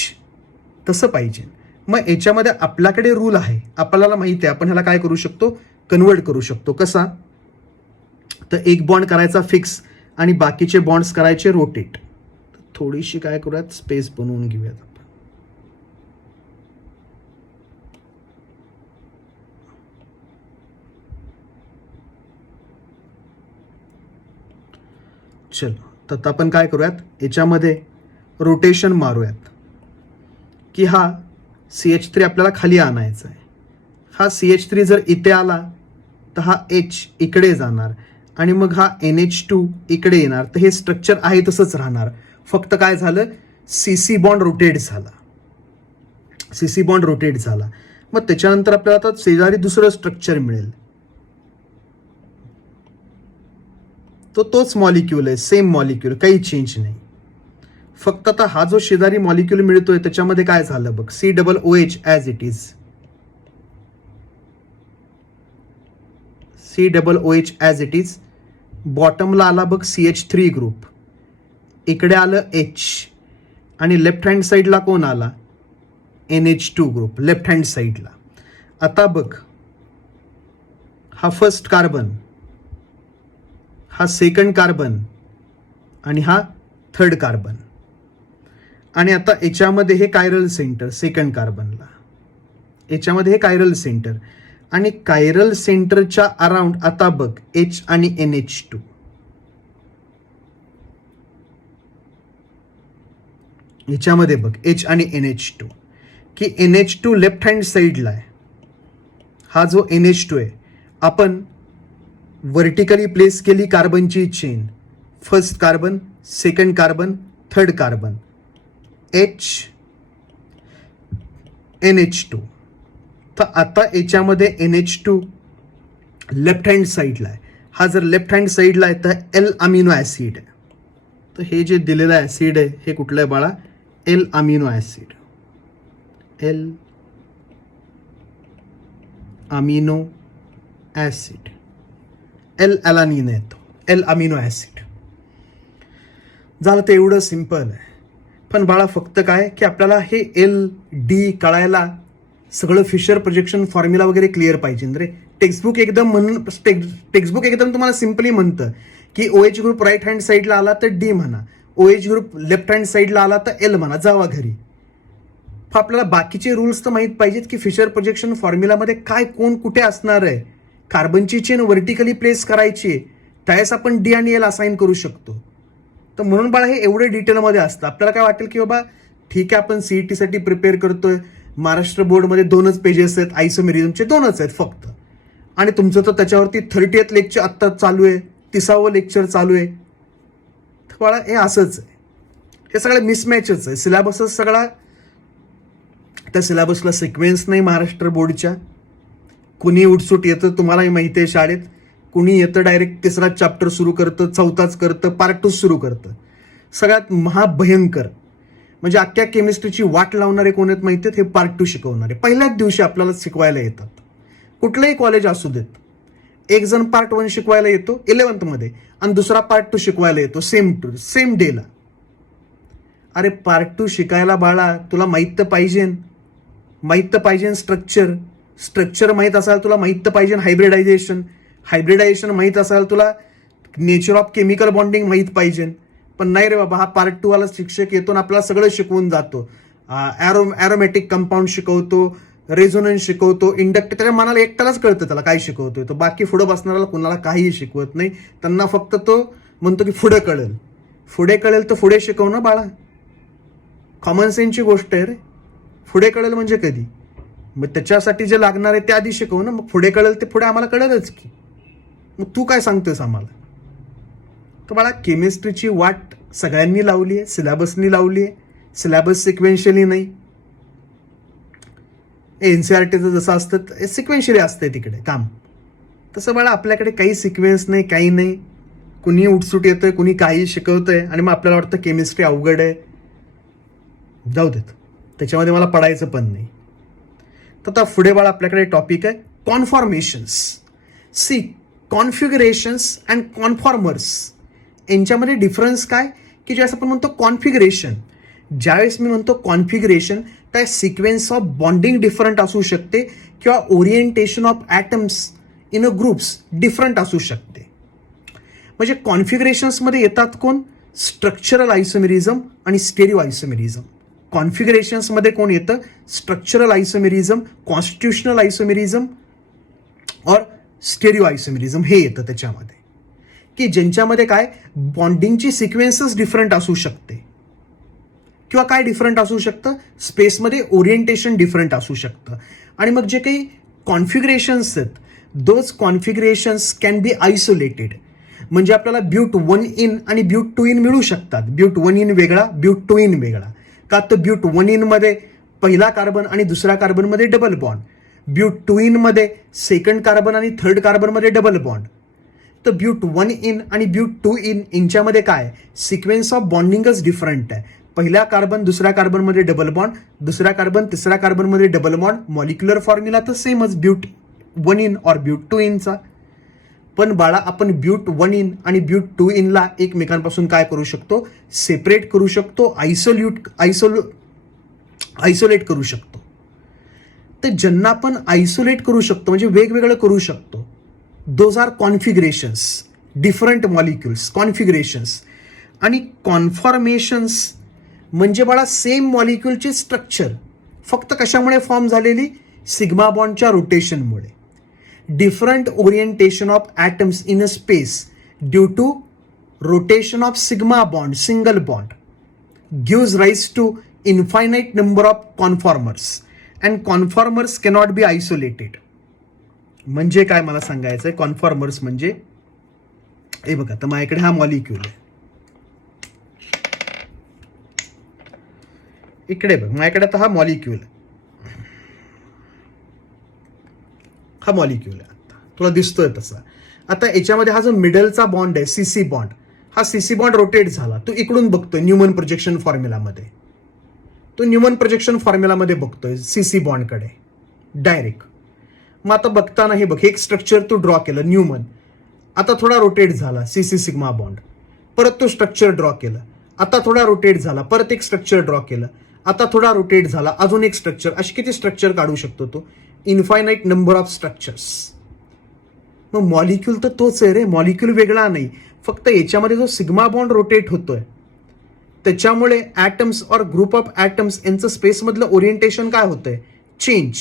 तसं पाहिजे. मग याच्यामध्ये आपल्याकडे रूल आहे, आपल्याला माहिती आहे आपण ह्याला काय करू शकतो, कन्वर्ट करू शकतो. कसा, तर एक बॉन्ड करायचा फिक्स आणि बाकीचे बॉन्ड्स करायचे रोटेट. थोडीशी काय करूयात, स्पेस बनवून घेऊयात आपण. चलो तर आपण काय करूयात, याच्यामध्ये रोटेशन मारूयात की हा CH3 आपल्याला खाली आणायचा आहे. हा CH3 जर इथे आला तर हा H इकडे जाणार आणि मग हा NH2 इकडे येणार. तर हे स्ट्रक्चर आहे तसंच राहणार, फक्त काय झालं, CC बॉन्ड रोटेट झाला, CC बॉन्ड रोटेट झाला. मग त्याच्यानंतर आपल्याला आता शेजारी दुसरं स्ट्रक्चर मिळेल, तो तोच मॉलिक्यूल आहे, सेम मॉलिक्यूल, काही चेंज नाही. फक्त आता हा जो शेजारी मॉलिक्यूल मिळतोय त्याच्यामध्ये काय झालं बघ, COOH as it is, COOH as it is. बॉटमला आला बघ CH3 ग्रुप, इकडे आलं H, आणि लेफ्ट हँड साईडला कोण आला, NH2 ग्रुप लेफ्ट हँड साईडला. आता बघ, हा फर्स्ट कार्बन, हा सेकंड कार्बन आणि हा थर्ड कार्बन. आणि आता याच्यामध्ये हे कायरल सेंटर, सेकंड कार्बनला याच्यामध्ये हे कायरल सेंटर, आणि कायरल सेंटरच्या अराउंड आता बघ H आणि NH2. याच्यामध्ये बघ H आणि NH2, की NH2 लेफ्ट हँड साईडला आहे, हा जो NH2 आहे आपण वर्टिकली प्लेस केली कार्बनची chain, first carbon, second carbon, third carbon, H NH2. तर आता याच्यामध्ये NH2 लेफ्ट हँड साईडला आहे, हा जर लेफ्ट हँड साईडला आहे तर L अमिनो ॲसिड आहे. तर हे जे दिलेलं ॲसिड आहे हे कुठलं आहे बाळा, L amino acid, L amino acid, L ॲलानिन येतो, L अमिनो ॲसिड. झालं ते एवढं सिम्पल आहे. पण बाळा फक्त काय की आपल्याला हे LD कळायला सगळं फिशर प्रोजेक्शन फॉर्म्युला वगैरे क्लिअर पाहिजे रे. टेक्स्टबुक एकदम तुम्हाला सिम्पली म्हणतं की OH ग्रुप राईट हँड साईडला आला तर D म्हणा, OH ग्रुप लेफ्ट हँड साईडला आला तर L म्हणा, जावा घरी. आपल्याला बाकीचे रूल्स तर माहीत पाहिजेत की फिशर प्रोजेक्शन फॉर्म्युलामध्ये काय कोण कुठे असणार आहे. कार्बनची चेन व्हर्टिकली प्लेस करायची, त्यावेळेस आपण डी आणि एल असाइन करू शकतो. तर म्हणून बाळा हे एवढे डिटेलमध्ये असतं. आपल्याला काय वाटेल की बाबा ठीक आहे, आपण CET साठी प्रिपेअर करतोय, महाराष्ट्र बोर्डमध्ये 2च पेजेस आहेत, आयसोमेरिझमचे 2च आहेत फक्त, आणि तुमचं तर त्याच्यावरती 30th लेक्चर आत्ता चालू आहे, 30वं लेक्चर चालू आहे. तर बाळा हे असंच आहे, हे सगळं मिसमॅचच आहे. सिलेबसच सगळा, त्या सिलेबसला सिक्वेन्स नाही महाराष्ट्र बोर्डच्या. कुणी उठसूट येतं, तुम्हालाही माहिती आहे शाळेत, कुणी येतं डायरेक्ट 3रा चॅप्टर सुरू करतं, 4थाच करतं, पार्ट 2 सुरू करतं. सगळ्यात महाभयंकर म्हणजे अख्ख्या केमिस्ट्रीची वाट लावणारे कोण आहेत माहिती आहेत? हे पार्ट 2 शिकवणारे. पहिल्याच दिवशी आपल्याला शिकवायला येतात. कुठलंही कॉलेज असू देत, एक जण पार्ट 1 शिकवायला येतो 11th मध्ये आणि दुसरा पार्ट 2 शिकवायला येतो सेम डेला. अरे पार्ट 2 शिकायला बाळा तुला माहित तर पाहिजे स्ट्रक्चर माहीत असाल तुला, माहीत तर पाहिजे हायब्रिडायझेशन माहीत असाल तुला, नेचर ऑफ केमिकल बॉन्डिंग माहीत पाहिजे. पण नाही रे बाबा, हा पार्ट 2 वाला शिक्षक येतो आणि आपल्याला सगळं शिकवून जातो. ॲरोमॅटिक कंपाऊंड शिकवतो, रेझोनन्स शिकवतो, इंडक्ट, त्याच्या मनाला एकट्यालाच कळतं त्याला काय शिकवतोय तो. बाकी पुढं बसणाऱ्याला कुणाला काहीही शिकवत नाही. त्यांना फक्त तो म्हणतो की पुढे कळेल तर पुढे शिकव ना बाळा. कॉमन सेन्सची गोष्ट आहे रे. पुढे कळेल म्हणजे कधी? मग त्याच्यासाठी जे लागणार आहे ते आधी शिकव ना, मग पुढे कळेल ते पुढे आम्हाला कळेलच की. मग तू काय सांगतोस आम्हाला? तर बाळा केमिस्ट्रीची वाट सगळ्यांनी लावली आहे, सिलेबसनी लावली आहे. सिलेबस सिक्वेन्शियली नाही. NCERTचं जसं असतं सिक्वेन्शियली असतंय तिकडे काम, तसं बाळा आपल्याकडे काही सिक्वेन्स नाही, काही नाही. कुणी उठसूट येतंय, कुणी काही शिकवतंय आणि मग आपल्याला वाटतं केमिस्ट्री अवघड आहे. जाऊ देत, त्याच्यामध्ये मला पडायचं पण नाही. तर आता पुढे बाळा आपल्याकडे टॉपिक आहे कॉन्फॉर्मेशन्स. सी, कॉन्फिगरेशन्स अँड कॉन्फॉर्मर्स यांच्यामध्ये डिफरन्स काय की ज्यावेळेस आपण म्हणतो कॉन्फिगरेशन, ज्यावेळेस मी म्हणतो कॉन्फिगरेशन, त्या सिक्वेन्स ऑफ बॉन्डिंग डिफरंट असू शकते किंवा orientation of atoms in a groups different असू शकते. म्हणजे कॉन्फिगरेशन्समध्ये येतात कोण? स्ट्रक्चरल आयसोमेरिझम आणि स्टेरिओ आयसोमेरिझम. कॉन्फिगरेशन्समध्ये कोण येतं? स्ट्रक्चरल आयसोमेरिझम, कॉन्स्टिट्युशनल आयसोमेरिझम और स्टेरिओ आयसोमेरिझम हे येतं त्याच्यामध्ये, की ज्यांच्यामध्ये काय बॉन्डिंगची सिक्वेन्सेस डिफरंट असू शकते किंवा काय डिफरंट असू शकतं, स्पेसमध्ये ओरिएंटेशन डिफरंट असू शकतं. आणि मग जे काही कॉन्फिगरेशन्स आहेत, दोज कॉन्फिगरेशन्स कॅन बी आयसोलेटेड. म्हणजे आपल्याला ब्यूट 1 इन आणि ब्यूट 2 इन मिळू शकतात. ब्यूट 1 इन वेगळा, ब्यूट 2 इन वेगळा. का तर ब्यूट 1 इन मध्ये पहिला कार्बन आणि दुसऱ्या कार्बनमध्ये डबल बॉन्ड, ब्यूट 2 इन मध्ये सेकंड कार्बन आणि थर्ड कार्बनमध्ये डबल बॉन्ड. तर ब्यूट 1 इन आणि ब्यूट 2 इन यांच्यामध्ये काय सिक्वेन्स ऑफ बॉन्डिंगच डिफरंट आहे. पहिल्या कार्बन दुसऱ्या कार्बनमध्ये डबल बॉन्ड, दुसऱ्या कार्बन तिसऱ्या कार्बनमध्ये डबल बॉन्ड. मॉलिक्युलर फॉर्म्युला तर सेमच ब्यूट 1 इन और ब्यूट 2 इनचा. पण बाळा आपण ब्यूट 1 इन आणि ब्यूट 2 इनला एकमेकांपासून काय करू शकतो? सेपरेट करू शकतो, आयसोलेट करू शकतो. तर ज्यांना आपण आयसोलेट करू शकतो म्हणजे वेगवेगळं करू शकतो, दोज आर कॉन्फिगरेशन्स, डिफरंट मॉलिक्युल्स कॉन्फिगरेशन्स. आणि कॉन्फॉर्मेशन्स म्हणजे बाळा सेम मॉलिक्युलची स्ट्रक्चर फक्त कशामुळे फॉर्म झालेली? सिग्मा बॉन्डच्या रोटेशनमुळे. Different orientation of atoms in a space due to rotation of sigma bond, single bond, gives rise to infinite number of conformers and conformers cannot be isolated. म्हणजे काय मला सांगायचं आहे? कॉन्फॉर्मर्स म्हणजे हे बघा, तर माझ्याकडे हा मॉलिक्यूल आहे, इकडे बघ माझ्याकडे आता हा मॉलिक्यूल आहे, हा मॉलिक्यूल आहे, आता तुला दिसतोय तसा. आता याच्यामध्ये हा जो मिडलचा बॉन्ड आहे CC बॉन्ड, हा CC बॉन्ड रोटेट झाला. तू इकडून बघतोय न्यूमन प्रोजेक्शन फॉर्म्युलामध्ये, तो न्यूमन प्रोजेक्शन फॉर्म्युलामध्ये बघतोय CC बॉन्डकडे डायरेक्ट. मग आता बघताना हे बघ, एक स्ट्रक्चर तू ड्रॉ केलं न्यूमन, आता थोडा रोटेट झाला CC सिग्मा बॉन्ड, परत तो स्ट्रक्चर ड्रॉ केलं, आता थोडा रोटेट झाला, परत एक स्ट्रक्चर ड्रॉ केलं, आता थोडा रोटेट झाला, अजून एक स्ट्रक्चर. अशी किती स्ट्रक्चर काढू शकतो तो? Infinite number of structures. मग मॉलिक्यूल तर तोच आहे रे, मॉलिक्यूल वेगळा नाही, फक्त याच्यामध्ये जो सिग्मा बॉन्ड रोटेट होतोय त्याच्यामुळे ॲटम्स और ग्रुप ऑफ ॲटम्स यांचं स्पेसमधलं ओरिएंटेशन काय होतंय, चेंज.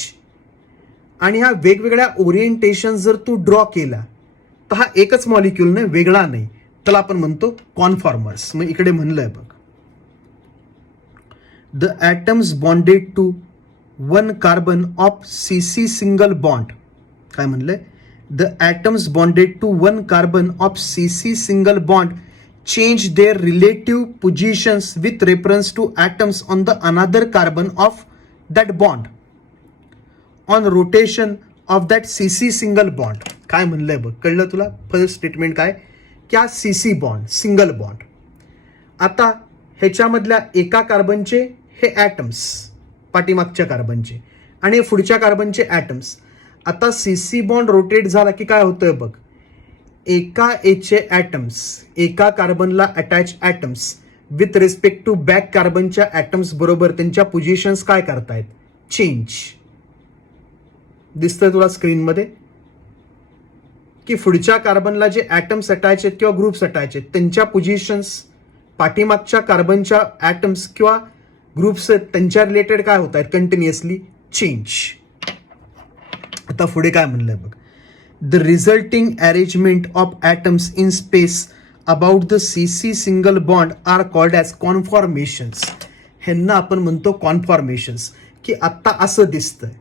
आणि ह्या वेगवेगळ्या ओरिएंटेशन जर तू ड्रॉ केला तर हा एकच मॉलिक्यूल नाही, वेगळा नाही, त्याला आपण म्हणतो कॉन्फॉर्मर्स. मग इकडे म्हणलंय बघ, the atoms bonded to one carbon of CC single bond. काय म्हणलंय, the atoms bonded to one carbon of CC single bond change their relative positions with reference to atoms on the another carbon of that bond on rotation of that CC single bond. काय म्हणलंय बघ, कळलं तुला? फर्स्ट स्टेटमेंट काय, की हा CC बॉन्ड, सिंगल बॉन्ड. आता ह्याच्यामधल्या एका कार्बनचे हे ॲटम्स, पाठीमागच्या कार्बनचे, आणि पुढच्या कार्बनचे ॲटम्स. आता CC बॉन्ड रोटेट झाला की काय होतंय बघ, एका एचे ॲटम्स, एका कार्बनला attach atoms with respect to back कार्बनच्या ॲटम्स बरोबर त्यांच्या पोझिशन्स काय करतायत, चेंज. दिसतंय तुला स्क्रीनमध्ये की पुढच्या कार्बनला जे ॲटम्स अटॅच आहेत किंवा ग्रुप्स अटॅच आहेत त्यांच्या पोझिशन्स पाठीमागच्या कार्बनच्या ॲटम्स किंवा ग्रुप्स आहेत त्यांच्या रिलेटेड काय होत आहेत, कंटिन्युअसली चेंज. आता पुढे काय म्हणलंय बघ, the resulting arrangement of atoms in space about the CC single bond are called as conformations. ह्यांना आपण म्हणतो कॉन्फॉर्मेशन्स. की आत्ता असं दिसतंय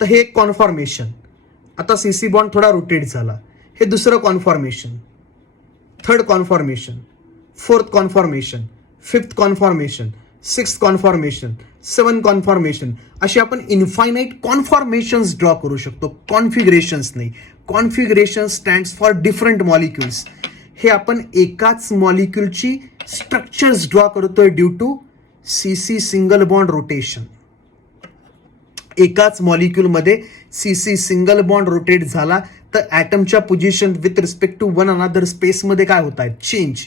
तर हे एक कॉन्फॉर्मेशन. आता CC बॉन्ड थोडा रोटेट झाला, हे दुसरं conformation, third conformation, fourth conformation, fifth conformation, sixth conformation, seven conformation, अशी आपण इन्फायनाईट कॉन्फॉर्मेशन्स ड्रॉ करू शकतो, कॉन्फिगरेशन्स नाही. Configuration stands for different molecules. हे आपण एकाच मॉलिक्युलची स्ट्रक्चर्स ड्रॉ करतोय due to CC single bond rotation. एकाच मॉलिक्युलमध्ये CC सिंगल बॉन्ड रोटेट झाला तर ॲटमच्या position with respect to one another स्पेसमध्ये काय होत आहेत, चेंज.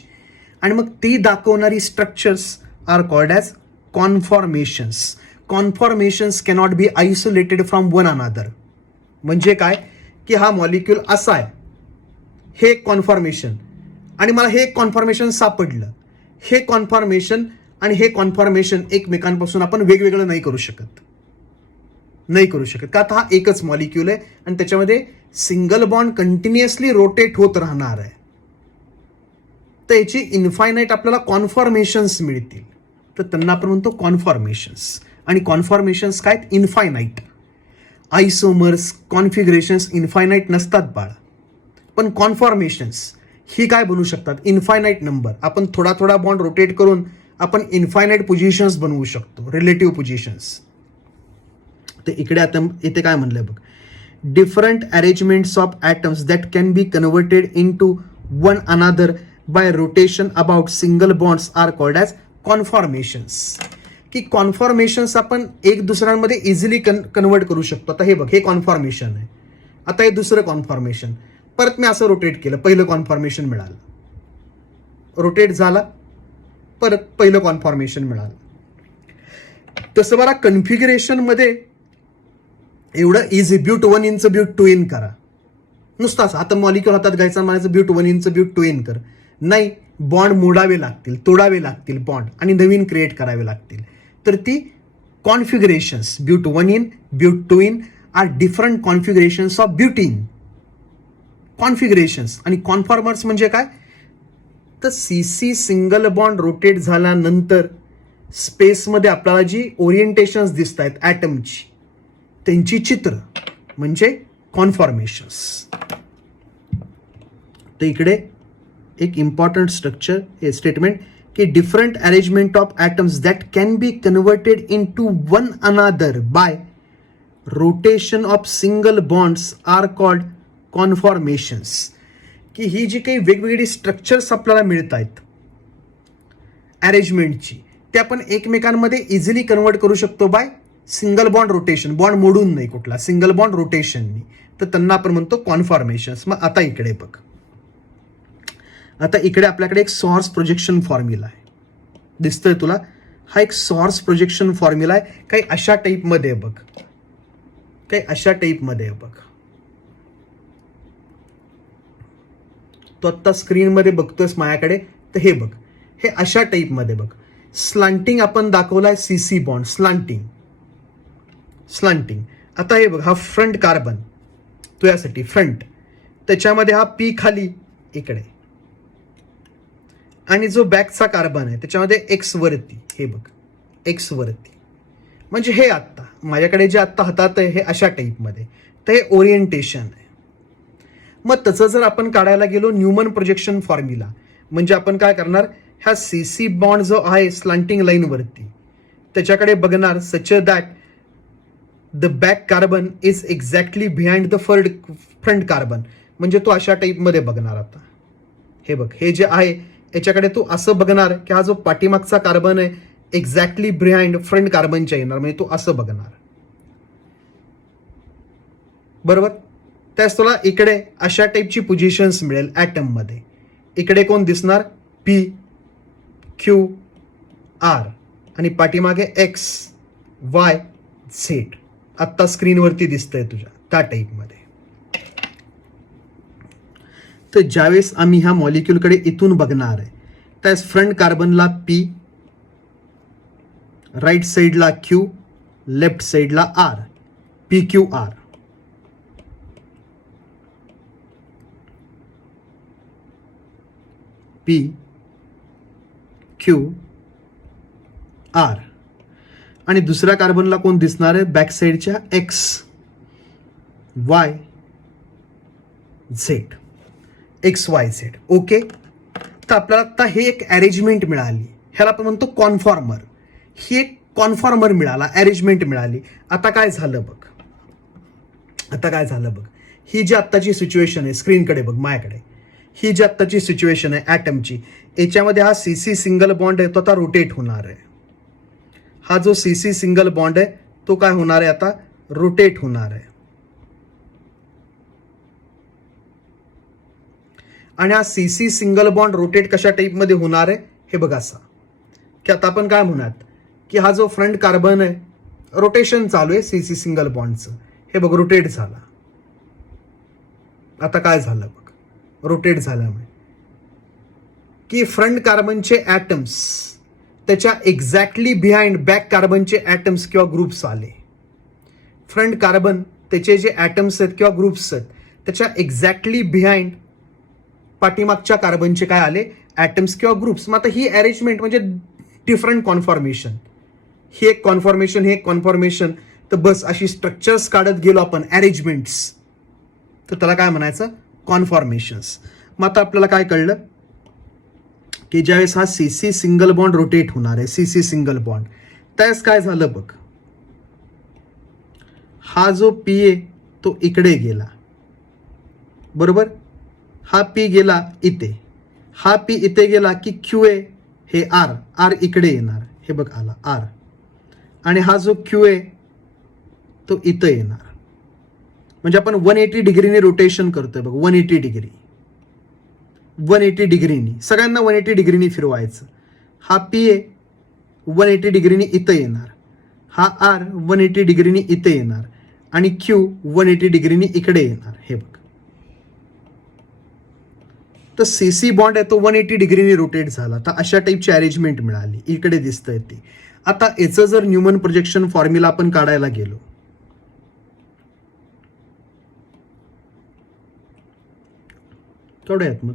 आणि मग ती दाखवणारी structures are called as conformations. Conformations cannot be isolated from one another. म्हणजे काय की हा मॉलिक्यूल असा आहे, हे एक कॉन्फॉर्मेशन, आणि मला हे एक कॉन्फॉर्मेशन सापडलं. हे कॉन्फॉर्मेशन आणि हे कॉन्फॉर्मेशन एकमेकांपासून आपण वेगवेगळं नाही करू शकत, नाही करू शकत, का आता हा एकच मॉलिक्यूल आहे आणि त्याच्यामध्ये सिंगल बॉन्ड कंटिन्युअसली रोटेट होत राहणार आहे. तर याची इन्फायनाईट आपल्याला कॉन्फॉर्मेशन्स मिळतील, तर त्यांना आपण म्हणतो कॉन्फॉर्मेशन्स. आणि कॉन्फॉर्मेशन्स काय, इन्फायनाईट. आयसोमर्स, कॉन्फिगरेशन्स इन्फायनाईट नसतात बाळ, पण कॉन्फॉर्मेशन्स ही काय बनवू शकतात, इन्फायनाईट नंबर. आपण थोडा थोडा बॉन्ड रोटेट करून आपण इन्फायनाईट पोझिशन्स बनवू शकतो, रिलेटिव्ह पोझिशन्स. तर इकडे आता इथे काय म्हणलंय बघ, different arrangements of atoms that can be converted into one another by rotation about single bonds are called as conformations. की कॉन्फॉर्मेशन्स आपण एक दुसऱ्यांमध्ये इझिली कन्वर्ट करू शकतो. आता हे बघ, हे कॉन्फॉर्मेशन आहे, आता हे दुसरं कॉन्फॉर्मेशन, परत मी असं रोटेट केलं, पहिलं कॉन्फॉर्मेशन मिळालं, रोटेट झाला, परत पहिलं कॉन्फॉर्मेशन मिळालं. तसं मला कन्फिगरेशनमध्ये एवढं इझी, ब्यूट 1 इंच ब्यूट 2 इन करा, नुसताच आता मॉलिक्युल हातात घ्यायचा, म्हणायचं ब्यूट 1 इंच ब्यूट 2 इन कर, नाही, बॉन्ड मोडावे लागतील, तोडावे लागतील बॉन्ड आणि नवीन क्रिएट करावे लागतील. तर ती configurations, but 1 ene, but 2 ene are different configurations of butene configurations. आणि कॉन्फॉर्मर्स म्हणजे काय, तर CC सिंगल बॉन्ड रोटेट झाल्यानंतर स्पेसमध्ये आपल्याला जी ओरिएंटेशन्स दिसत आहेत ॲटमची, त्यांची चित्र म्हणजे कॉन्फॉर्मेशन्स. तर इकडे एक इम्पॉर्टंट स्ट्रक्चर स्टेटमेंट की different arrangement of atoms that can be converted into one another by rotation of single bonds are called conformations. की ही जी काही वेगवेगळी स्ट्रक्चर्स आपल्याला मिळत आहेत अरेंजमेंटची, ते आपण एकमेकांमध्ये इझिली कन्वर्ट करू शकतो by single bond rotation, bond मोडून नाही कुठला, सिंगल बॉन्ड रोटेशननी. तर त्यांना आपण म्हणतो कॉन्फॉर्मेशन्स. मग आता इकडे बघ, आता इकडे आपल्याकडे एक सॉर्स प्रोजेक्शन फॉर्म्युला आहे, दिसतोय तुला, हा एक सॉर्स प्रोजेक्शन फॉर्म्युला आहे. काही अशा टाईपमध्ये बघ, काही अशा टाईपमध्ये बघ, तो आत्ता स्क्रीनमध्ये बघतोयस माझ्याकडे, तर हे बघ, हे अशा टाईपमध्ये बघ. स्लांटिंग आपण दाखवलाय CC बॉन्ड, स्लांटिंग. आता हे बघ, हा फ्रंट कार्बन, तो यासाठी फ्रंट, त्याच्यामध्ये हा P खाली इकडे, आणि जो बॅकचा कार्बन आहे त्याच्यामध्ये X वरती, हे बघ X वरती. म्हणजे हे आत्ता माझ्याकडे जे आत्ता हातात आहे हे अशा टाईपमध्ये, तर हे ओरिएंटेशन आहे. मग तसं जर आपण काढायला गेलो न्यूमन प्रोजेक्शन फॉर्म्युला, म्हणजे आपण काय करणार, ह्या CC बॉन्ड जो आहे स्लांटिंग लाईनवरती त्याच्याकडे बघणार such that the back carbon is exactly behind the front carbon. म्हणजे तो अशा टाईपमध्ये बघणार. आता हे बघ, हे जे आहे याच्याकडे तू असं बघणार की हा जो पाठीमागचा कार्बन आहे एक्झॅक्टली बिहाइंड फ्रंट कार्बनच्या येणार, म्हणजे तू असं बघणार. बरोबर. त्यास तुला इकडे अशा टाईपची पोझिशन्स मिळेल ॲटम मध्ये. इकडे कोण दिसणार, P Q R, आणि पाठीमागे X Y Z. आत्ता स्क्रीनवरती दिसतंय तुझ्या त्या टाईपमध्ये. तर ज्यावेळेस आम्ही ह्या मॉलिक्यूलकडे इथून बघणार आहे त्यास फ्रंट कार्बनला P, राईट साईडला Q, लेफ्ट साईडला R, PQR. PQR. आणि दुसऱ्या कार्बनला कोण दिसणार आहे, बॅक साईडच्या X Y Z, XYZ. Okay. तर आपल्याला आता हे एक अरेंजमेंट मिळाली, ह्याला आपण म्हणतो कॉन्फॉर्मर. ही एक कॉन्फॉर्मर मिळाला, अरेंजमेंट मिळाली. आता काय झालं बघ, ही जी आत्ताची सिच्युएशन आहे, स्क्रीनकडे बघ माझ्याकडे, ही जी आत्ताची सिच्युएशन आहे ॲटमची, याच्यामध्ये हा CC सिंगल बॉन्ड आहे तो आता रोटेट होणार आहे. हा जो CC सिंगल बॉन्ड आहे तो काय होणार आहे, आता रोटेट होणार आहे. आणि हा CC सिंगल बॉन्ड रोटेट कशा टाईपमध्ये होणार आहे, हे बघा असा की आता आपण काय म्हणत की हा जो फ्रंट कार्बन आहे रोटेशन चालू आहे CC सिंगल बॉन्डचं. हे बघ रोटेट झाला. आता काय झालं बघ, रोटेट झाल्यामुळे की फ्रंट कार्बनचे ॲटम्स त्याच्या एक्झॅक्टली बिहाइंड बॅक कार्बनचे ॲटम्स किंवा ग्रुप्स आले. फ्रंट कार्बन त्याचे जे ॲटम्स आहेत किंवा ग्रुप्स आहेत त्याच्या एक्झॅक्टली बिहाइंड पाठीमागच्या कार्बनचे काय आले, ॲटम्स किंवा ग्रुप्स. मग आता ही अरेंजमेंट म्हणजे डिफरंट कॉन्फॉर्मेशन, ही एक कॉन्फॉर्मेशन, हे एक कॉन्फॉर्मेशन. तर बस अशी स्ट्रक्चर्स काढत गेलो आपण, अरेंजमेंट्स, तर त्याला काय म्हणायचं, कॉन्फॉर्मेशन्स. मग आता आपल्याला काय कळलं की ज्यावेळेस हा CC सिंगल बॉन्ड रोटेट होणार आहे, CC सिंगल बॉन्ड, त्यावेळेस काय झालं बघ, हा जो P आहे तो इकडे गेला. बरोबर. हा P गेला इथे, हा P इथे गेला की QA हे R इकडे येणार. हे बघ आला R. आणि हा जो QA तो इथं येणार. म्हणजे आपण 180 डिग्रीने रोटेशन करतोय बघ, 180 डिग्रीनी सगळ्यांना 180 डिग्रीनी फिरवायचं. हा PA 180 डिग्रीनी इथं येणार, हा R 180 डिग्रीनी इथे येणार, आणि Q 180 डिग्रीनी इकडे येणार. हे बघ, तर CC बॉन्ड आहे तो 180 डिग्रीनी रोटेट झाला. तर अशा टाईपची अरेंजमेंट मिळाली, इकडे दिसतंय ती. आता याचं जर न्यूमन प्रोजेक्शन फॉर्म्युला आपण काढायला गेलो, थोडे आहेत मग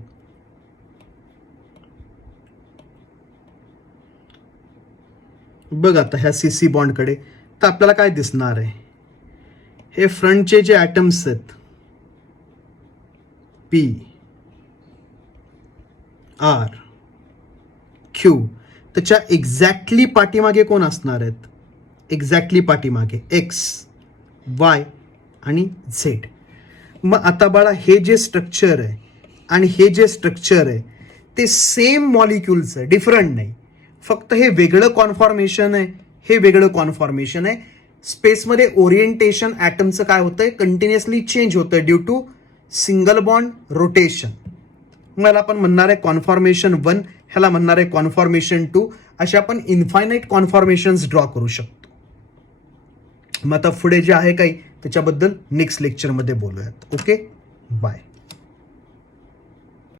बघ आता ह्या CC बॉन्डकडे, तर आपल्याला काय दिसणार आहे, हे फ्रंटचे जे ॲटम्स आहेत P R Q, त्याच्या एक्झॅक्टली पाठीमागे कोण असणार आहेत, एक्झॅक्टली पाठीमागे X Y आणि Z. मग आता बाळा हे जे स्ट्रक्चर आहे आणि हे जे स्ट्रक्चर आहे ते सेम मॉलिक्युल्स आहे, डिफरंट नाही. फक्त हे वेगळं कॉन्फॉर्मेशन आहे, हे वेगळं कॉन्फॉर्मेशन आहे. स्पेसमध्ये ओरिएंटेशन ॲटमचं काय होतंय, कंटिन्युअसली चेंज होतंय due to single bond rotation. मला आपण म्हणणार आहे कॉन्फॉर्मेशन 1, ह्याला म्हणणार आहे कॉन्फॉर्मेशन 2. अशा आपण इन्फायनाईट कॉन्फॉर्मेशन्स ड्रॉ करू शकतो. मग आता पुढे जे आहे काही त्याच्याबद्दल नेक्स्ट लेक्चरमध्ये बोलूयात. Okay, bye.